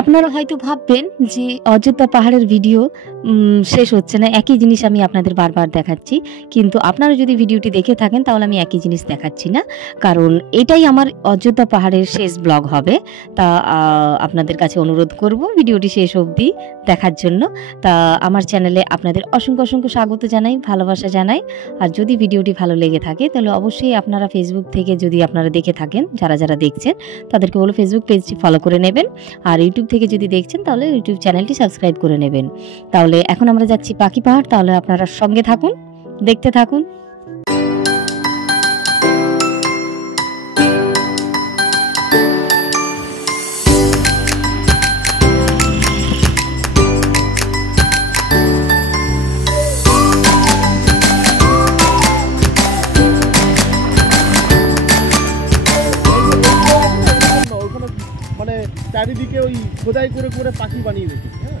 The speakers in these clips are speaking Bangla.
আপনারা হয়তো ভাববেন যে অযোধ্যা পাহাড়ের ভিডিও শেষ হচ্ছে না, একই জিনিস আমি আপনাদের বারবার দেখাচ্ছি। কিন্তু আপনারা যদি ভিডিওটি দেখে থাকেন তাহলে আমি একই জিনিস দেখাচ্ছি না, কারণ এটাই আমার অযোধ্যা পাহাড়ের শেষ ব্লগ হবে। তা আপনাদের কাছে অনুরোধ করব ভিডিওটি শেষ অবধি দেখার জন্য। তা আমার চ্যানেলে আপনাদের অসংখ্য অসংখ্য স্বাগত জানাই, ভালোবাসা জানাই। আর যদি ভিডিওটি ভালো লেগে থাকে তাহলে অবশ্যই আপনারা ফেসবুক থেকে যদি আপনারা দেখে থাকেন, যারা যারা দেখছেন তাদেরকে বলো ফেসবুক পেজটি ফলো করে নেবেন। আর ইউটিউব থেকে যদি দেখছেন তাহলে ইউটিউব চ্যানেলটি সাবস্ক্রাইব করে নেবেন। তাহলে এখন আমরা যাচ্ছি পাখি পাহাড়, তাহলে আপনারা সঙ্গে থাকুন, দেখতে থাকুন। মানে চারিদিকে ওই খোদাই করে করে পাখি বানিয়ে রেখেছে। হ্যাঁ,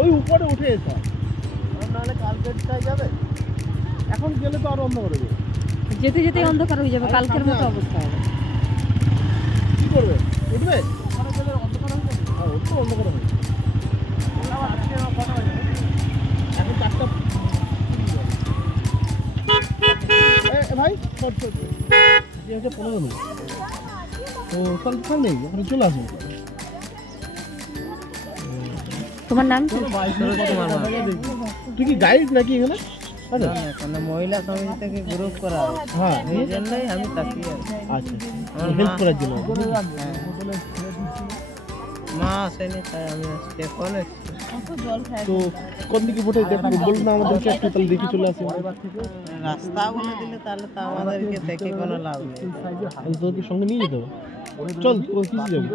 ওই উপরে উঠে এসা, নাহলে কালকেরটাই যাবে। এখন গেলে তো আরো অন্ধকার হয়ে যাবে, যেতে যেতে অন্ধকার হয়ে যাবে, কালকের মতো অবস্থা হবে। কি করবে? উঠবে? ওখানে গেলে অন্ধকার হয়ে যাবে। হ্যাঁ, ওর তো অন্ধকার হবে। এখন 4টা ভাই 15 ও কাল নেই, ওখানে চলে আসবো। তোমার নাম কি? তুই কি গাইড নাকি এখানে? না, মহিলা সমিতি থেকে গ্রুপ করা হয়। হ্যাঁ, এই জন্যই আমি তাকিয়ে আছি। আচ্ছা, হেল্প করার জন্য। মা আসেনি তাই আমি আজকে ফোন এসেছি। তো কোন দিকে ভোটে বলুন না আমাদেরকে একটু, তাহলে দেখি চলে আসি। রাস্তা বলে দিলে তাহলে তো আমাদেরকে দেখে কোনো লাভ নেই। তোকে সঙ্গে নিয়ে যেতে হবে। চল, কিছু যাবি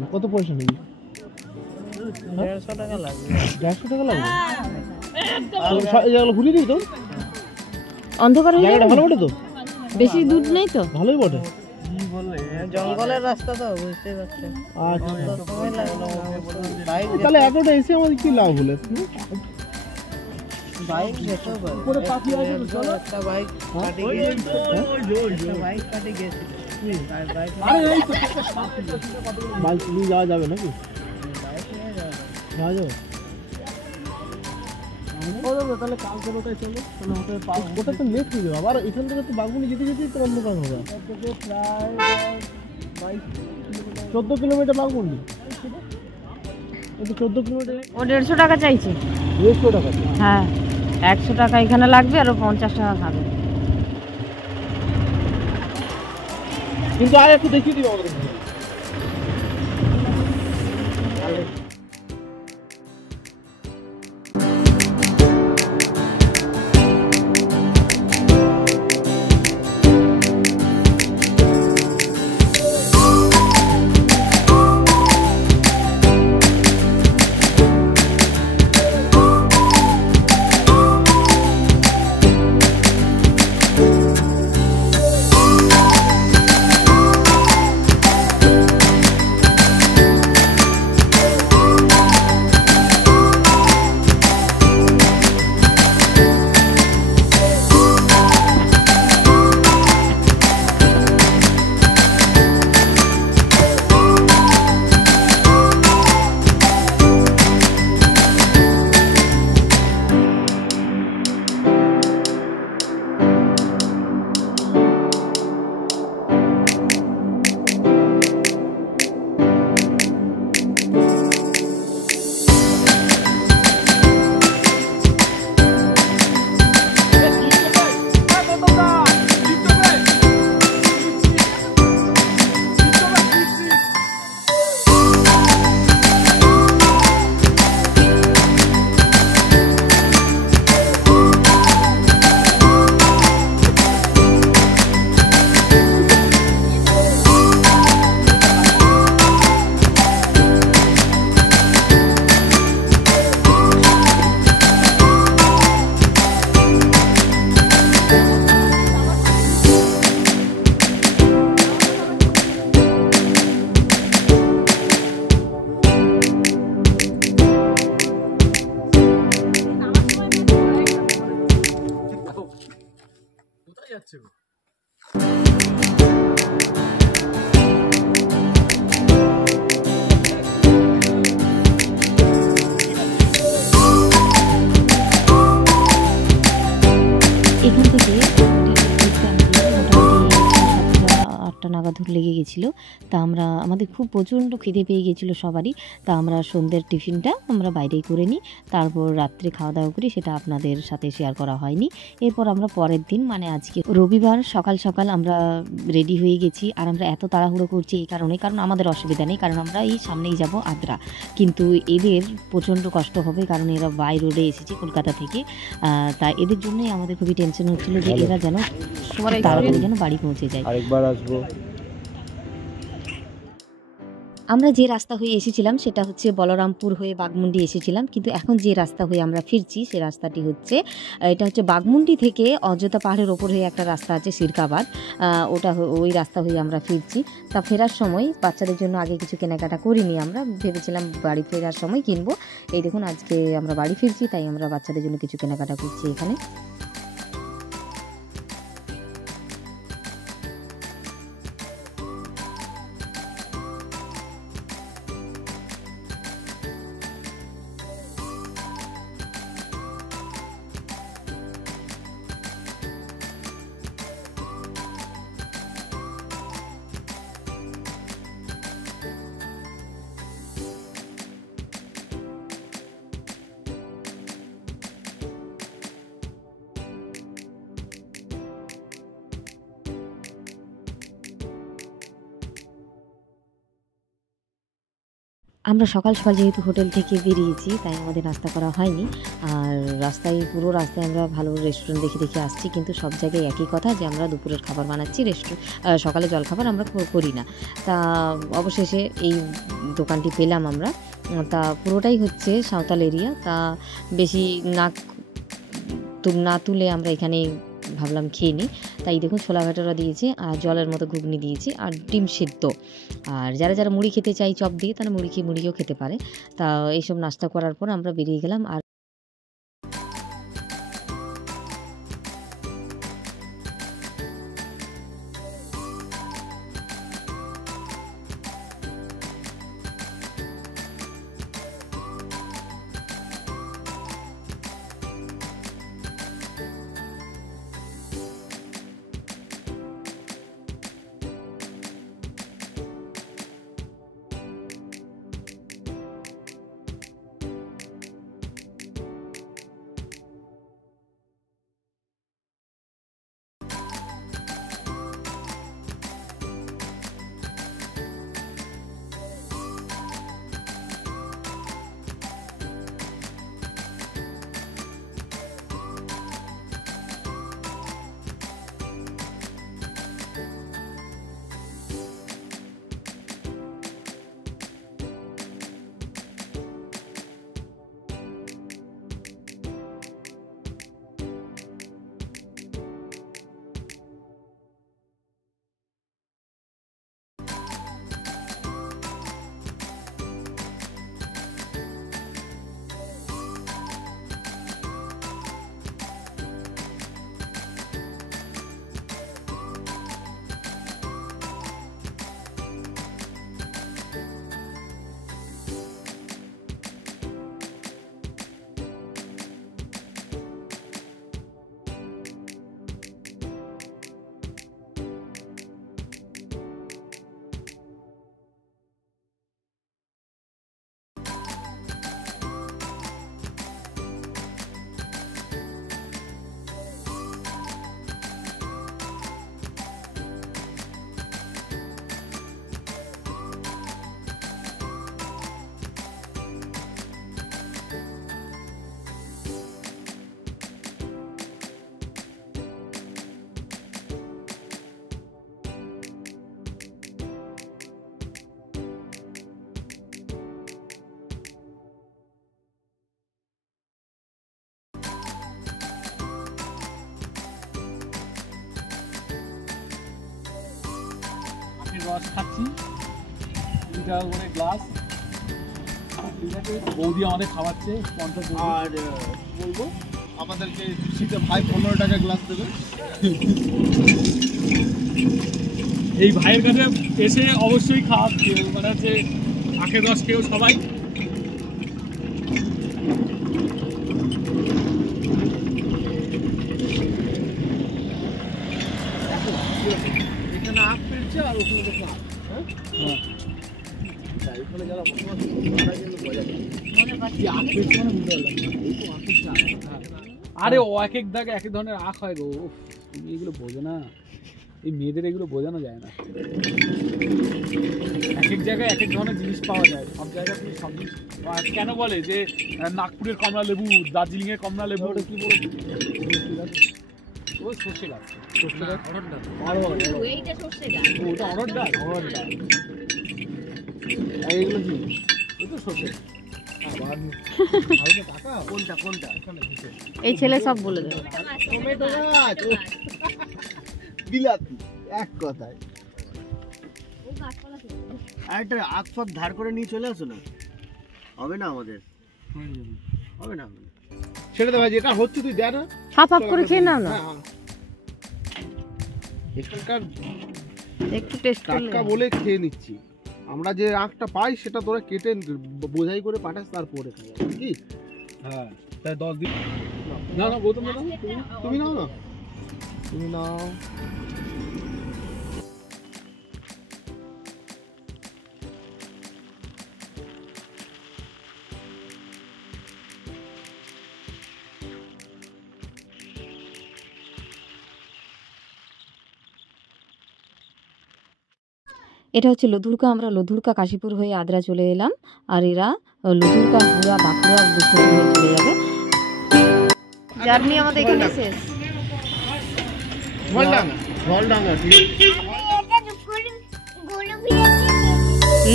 না। কত পয়সা নিবি? 150 টাকা লাগবে। 150 টাকা লাগবে? ঘুরিয়ে দিবি তো? অন্ধকার হয়ে জায়গাটা ভালো বটে তো? বেশি দূর নেই তো? ভালোই বটে। জঙ্গলের রাস্তা তো বুঝতে পারছেন। আচ্ছা, সময় লাগলো। বাইক তাহলে এতটা এসে আমাদের কি লাভ হলো? বাইক যেতেও পারে। উপরে পাখি আছে তো, চলো। একটা বাইক কাটে গেছে। বাইক কাটে গেছে। বাইক নিয়ে যাওয়া যাবে নাকি? বাইক নিয়ে যাবে। যাওয়া যাবে? তাহলে কালকে ওটাই চলো। ওটা তো লেট হয়ে যাবে আবার। এখান থেকে তো বাগুনি যেতে যেতেই তো অন্ধকার হবে। প্রায় 14 কিলোমিটার বাগুনি। 14 কিলোমিটার। ও 150 টাকা চাইছে। 150 টাকা? হ্যাঁ, 100 টাকা এখানে লাগবে আর 50 টাকা খাবে। কিন্তু আর একটু দেখিয়ে দিও আমাদের। যাচ্ছে গো। আঁতুড় লেগে গেছিলো। তা আমরা আমাদের খুব প্রচণ্ড খিদে পেয়ে গেছিলো সবারই। তা আমরা সন্ধ্যের টিফিনটা আমরা বাইরেই করে নিই, তারপর রাত্রে খাওয়া দাওয়া করি, সেটা আপনাদের সাথে শেয়ার করা হয়নি। এরপর আমরা পরের দিন মানে আজকে রবিবার সকাল সকাল আমরা রেডি হয়ে গেছি। আর আমরা এত তাড়াহুড়ো করছি এই কারণে, কারণ আমাদের অসুবিধা নেই, কারণ আমরা এই সামনেই যাব আদ্রা। কিন্তু এদের প্রচণ্ড কষ্ট হবে, কারণ এরা বাই রোডে এসেছে কলকাতা থেকে। তা এদের জন্যই আমাদের খুবই টেনশন হচ্ছিল যে এরা যেন তাড়াতাড়ি যেন বাড়ি পৌঁছে যায়। আরেকবার আসবো। আমরা যে রাস্তা হয়ে এসেছিলাম সেটা হচ্ছে বলরামপুর হয়ে বাঘমুন্ডি এসেছিলাম, কিন্তু এখন যে রাস্তা হয়ে আমরা ফিরছি সে রাস্তাটি হচ্ছে এটা হচ্ছে বাঘমুন্ডি থেকে অযোধ্যা পাহাড়ের ওপর হয়ে একটা রাস্তা আছে সিরকাবাদ, ওই রাস্তা হয়ে আমরা ফিরছি। তা ফেরার সময় বাচ্চাদের জন্য আগে কিছু কেনাকাটা করিনি, আমরা ভেবেছিলাম বাড়ি ফেরার সময় কিনবো। এই দেখুন আজকে আমরা বাড়ি ফিরছি, তাই আমরা বাচ্চাদের জন্য কিছু কেনাকাটা করছি এখানে। আমরা সকাল সকাল যেহেতু হোটেল থেকে বেরিয়েছি তাই আমাদের নাস্তা করা হয়নি। আর পুরো রাস্তায় আমরা ভালো রেস্টুরেন্ট দেখে দেখে আসছি, কিন্তু সব জায়গায় একই কথা যে আমরা দুপুরের খাবার বানাচ্ছি, সকালে জলখাবার আমরা করি না। তা অবশেষে এই দোকানটি পেলাম আমরা। তা পুরোটাই হচ্ছে সাঁওতাল এরিয়া, তা বেশি না তুলে আমরা এখানে ভাবলাম খেয়ে নিই। তাই দেখুন ছোলা ভাটোরা দিয়েছে আর জলের মতো ঘুগনি দিয়েছি আর ডিম সিদ্ধ। আর যারা যারা মুড়ি খেতে চাই চপ দিয়ে, তারা মুড়িও খেতে পারে। তা এইসব নাস্তা করার পর আমরা বেরিয়ে গেলাম। আর রস খাচ্ছি 2 টাকা করে গ্লাস। ঠিক আছে, বৌদি আমাদের খাওয়াচ্ছে। আর বলবো আমাদেরকে শীতে ভাই 15 টাকা গ্লাস দেবে। এই ভাইয়ের কাছে এসে অবশ্যই খাওয়া, মানে হচ্ছে আখের রস কেউ সবাই। এখানে আখ পেয়েছে আর আর ওখানে দেখে আস, হ্যাঁ? ওখানে যারা বসবাস করে, তারা কিন্তু বোঝা যায়। কি আখ পেয়েছে মানে বুঝতে পারলাম না। এই তো আখের চাষ। আরে ও এক এক দাগে এক এক ধরনের আখ হয় গো। উফ, তুমি এগুলো বোঝো না, এই মেয়েদের এগুলো বোঝানো যায় না। এক এক জায়গায় এক এক ধরনের জিনিস পাওয়া যায়, সব জায়গায় তুমি সব জিনিস। কেন বলে যে নাগপুরের কমলা লেবু, দার্জিলিং এর কমলা লেবু, ওটা কি বলে? ওই সর্ষে গাছ, সর্ষে গাছ, অড়হর ডাল, এইটা সর্ষে গাছ, ওটা অড়হর ডাল, অড়হর ডাল। আর এগুলো কি? ওই তো সর্ষে। কোনটা কোনটা? এই ছেলে সব বলে দেবে। টমেটো গাছ, বিলাতি, এক কথায়। আর একটা আখ ফাখ ধার করে নিয়ে চলে আসো না, হবে না আমাদের, হবে না। সেটা তো ভাই যেটা হচ্ছে তুই দেখ না, হাফ হাফ করে খেয়ে নাও না, এখানকার একটু টেস্ট করলে। টাটকা বলে খেয়ে নিচ্ছি। আমরা যে আখটা পাই সেটা তোরা কেটে বোঝাই করে পাঠাস, তারপরে খাওয়া কি? হ্যাঁ, তাই 10 দিন। না না গৌতম দাদা, তুমি নাও না, তুমি নাও। এটা হচ্ছে লধুরকা। আমরা লধুরকা কাশীপুর হয়ে আদ্রা চলে এলাম, আর এরা লধুরকা পুরা বাঁকুড়া বিশ্বপুর হয়ে চলে যাবে। জার্নি আমাদের এখানে শেষ। ঢলডাঙ্গা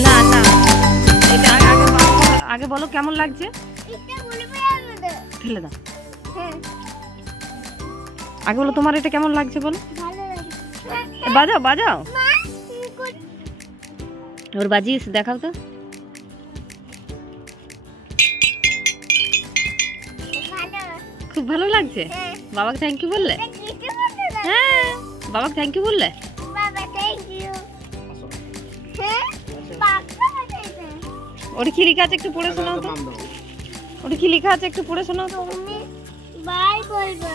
না না, এটা আগে বলো কেমন লাগছে, ফেলে দাও। আগে বলো তোমার এটা কেমন লাগছে বলো। বাজাও বাজাও, ওর বাজিস দেখাও তো। খুব ভালো লাগছে। বাবাকে থ্যাংক ইউ বললে? হ্যাঁ, বাবাকে থ্যাংক ইউ বললে? ওটা কি লেখা আছে একটু পড়ে শোনাও তো। ওটা কি লেখা আছে একটু পড়ে শোনাও তো। বাই বলবো।